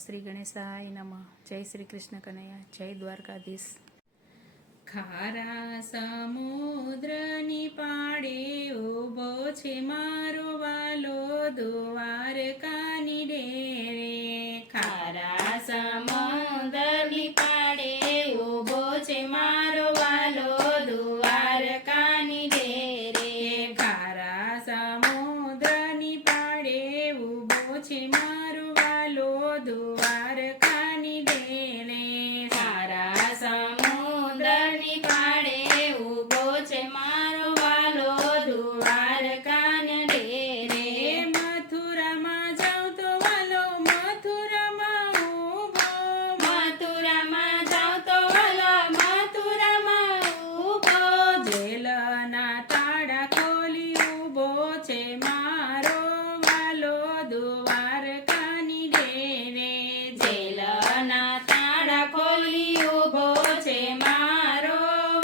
શ્રી ગણેશાય નમઃ. જય શ્રી કૃષ્ણ કનૈયા, જય દ્વારકાધીશ. ખારા સમુદ્રની પાડે ઊભો છે મારો વાલો દ્વારકાની ડેરે. ખારા સમુદ્રની પાડે ઊભો છે મારો વાલો દ્વારકાની ડેરે. ખારા સમુદ્રની પાડે ઊભો છે મારો વાલો દ્વારકાની ડેરે. ખારા સમુદ્રની પાડે ઊભો છે મારો વાલો દ્વારકાની ડેરે. મથુરામાં જાઉં તો વાલો મથુરામાં ઊભો. મથુરામાં જાઉં તો વાલો મથુરામાં ઊભો. જેલના તાળા ખોલી ઊભો છે મારો વાલો દ્વારકાની ડેરે. જેલના તાળા ખોલી ઊભો છે મારો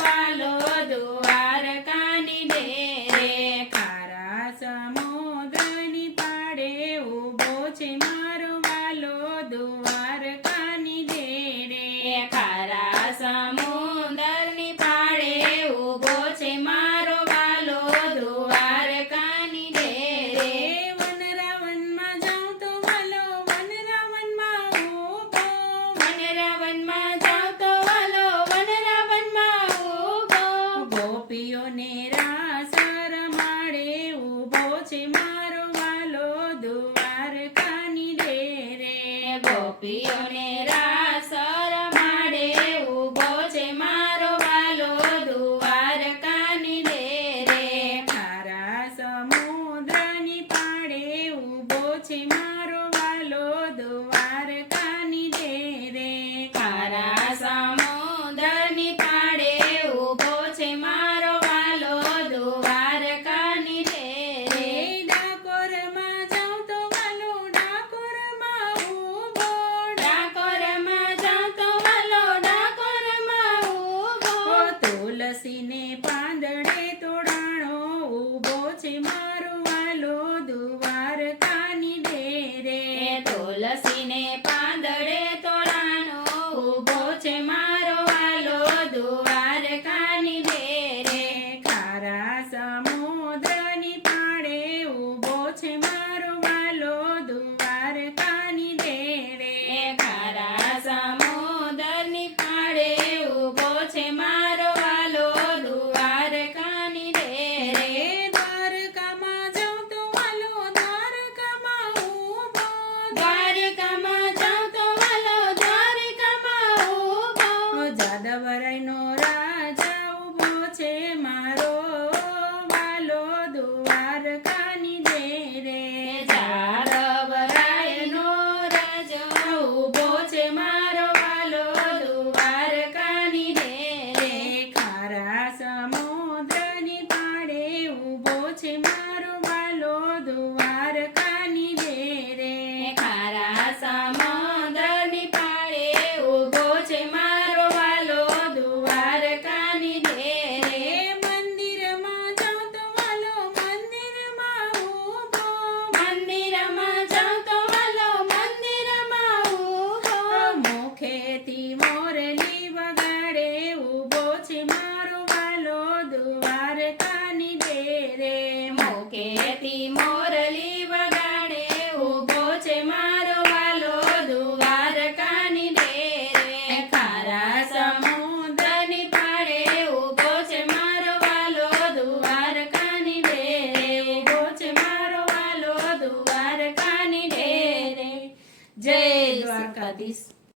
વાલો દ્વારકાની ડેરે. ખારા સમુદ્રની પાડે ઊભો છે મારો વાલો દ્વારકાની ડેરે. ખારા સમુદ્રની પાડે ઊભો છે મારો વાલો દ્વારકાની ડેરે. વનરાવનમાં જાઉં તો વાલો વનરાવનમાં ઊભો. વનરાવનમાં જાઉં તો વાલો વનરાવનમાં ઊભો. ગોપીઓને રાસ રમાડે ઊભો છે મારો વાલો દ્વારકાની ડેરે. ગોપીઓને રાસ રમાડે ઊભો છે મારો વાલો દ્વારકાની ડેરે. ખારા સમુદ્રની પાડે ઊભો છે મારો વાલો દ્વારકાની ડેરે. ખારા સમુદ્રની પાડે ઊભો છે મારો વાલો દ્વારકાની ડેરે. ડાકોરમાં જાઉં તો વાલો ડાકોરમાં ઊભો. ડાકોરમાં જાઉં તો વાલો ડાકોરમાં ઊભો. તુલસીને પાંદડે તોડાણો ઊભો છે મારો વાલો દ્વારકાની ડેરે. તુલસીને પાંદડે તોડાણો ઊભો છે મારો વાલો દ્વારકાની ડેરે. ખારા સમુદ્રની પાડે ઊભો છે મારો વાલો દ્વારકાની ડેરે. ખારા સમુદ્રની પાડે ઊભો છે મારો વાલો દ્વારકાની ડેરે. દ્વારકામાં જાઉં તો વાલો દ્વારકામાં ઊભો. દ્વારકામાં જાઉં તો વાલો દ્વારકામાં ઊભો. જાદવરાયનો રાજા ઊભો છે મારો વાલો દ્વારકાની ડેરે. જાદવરાયનો રાજા ઊભો છે મારો વાલો દ્વારકાની ડેરે. ખારા સમુદ્રની પાડે ઊભો છે મારો વાલો દ્વારકાની ડેરે. ખારા સમુદ્રની પાડે ઊભો છે મારો વાલો દ્વારકાની ડેરે. મંદિરમાં જાઉં તો વાલો મંદિરમાં ઊભો. મંદિરમાં જાઉં તો વાલો મંદિરમાં ઊભો. મુખેથી મોરલી વગાડે ઊભો છે મારો વાલો દ્વારકાની ડેરે. મુખેથી મોરલી વગાડે ઊભો છે મારો વાલો દ્વારકાની ડેરે. ખારા સમુદ્રની પાડે ઊભો છે મારો વાલો દ્વારકાની ડેરે. ઊભો છે મારો વાલો દ્વારકાની ડેરે. જય દ્વારકાધીશ.